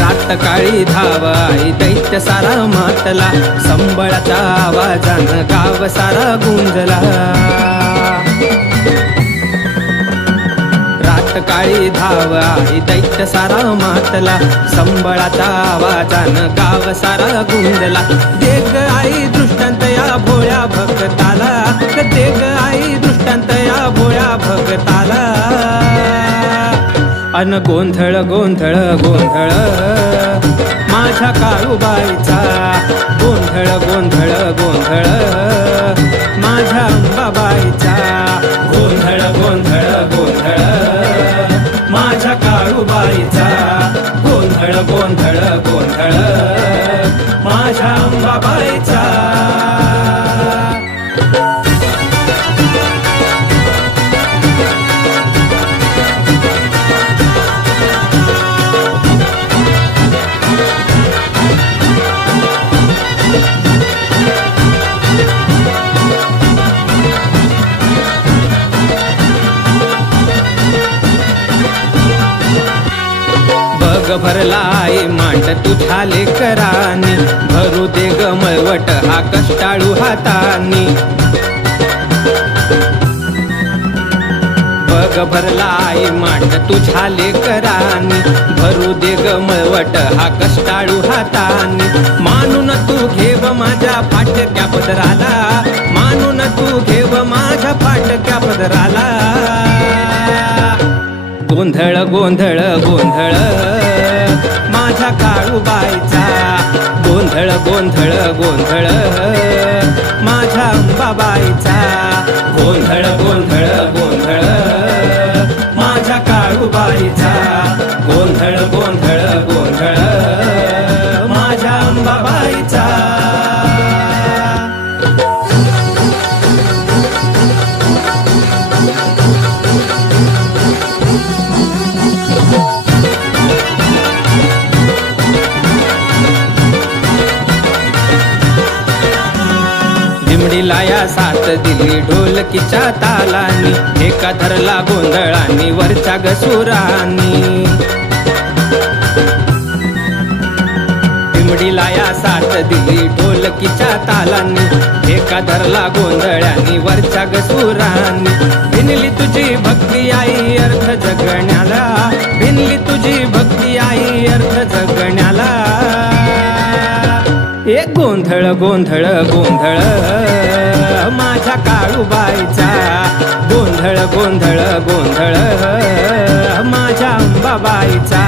रात काळी धाव आई दैत्य सारा मातला, संबळाच्या आवाजानं गाव सारा गुंजला। रात काळी धाव आई दैत्य सारा मातला, संबळाच्या आवाजानं गाव सारा गुंजला। देग आई दृष्टांत या भोळ्या भक्ताला, देग आई दृष्टांत या भोळ्या भक्ताला। अन गोंधळ गोंधळ गोंधळ माझ्या काळूबाईचा, गोंधळ गोंधळ गोंधळ माझ्या अंबाबाईचा, गोंधळ गोंधळ गोंधळ माझ्या काळूबाईचा, गोंधळ गोंधळ गोंधळ माझ्या अंबाबाईचा। बग भरलाय मांड तुझ्या लेकरांनी, भरू दे ग मळवट हा कष्टाळू हातांनी। बग भरलाय मांड तुझ्या लेकरांनी, भरू दे ग मळवट हा कष्टाळू हातांनी। मानून तू घेव माझ्या फाटक्या पदराला, मानून तू घेव माझ्या फाटक्या पदराला। गोंधळ गोंधळ गोंधळ माझ्या काळूबाईचा, गोंधळ गोंधळ गोंधळ माझ्या अंबाबाईचा, गोंधळ गोंधळ गोंधळ माझ्या काळूबाईचा, गोंधळ गोंधळ गोंधळ माझ्या अंबाबाईचा। लाया साथ दिली ढोलकीच्या तालानी, एका धरला गोंधळानी वरच्या गसुरांनी। पिंबडी लाया साथ दिली ढोलकीच्या तालानी, एका धरला गोंधळानी वरच्या गसुरांनी। भिनली तुझी भक्ती आई अर्थ जगण्याला, भिनली तुझी भक्ती आई अर्थ जगण्याला। एक गोंधळ गोंधळ गोंधळ माझ्या काळूबाईचा, गोंधळ गोंधळ गोंधळ माझ्या अंबाबाईचा,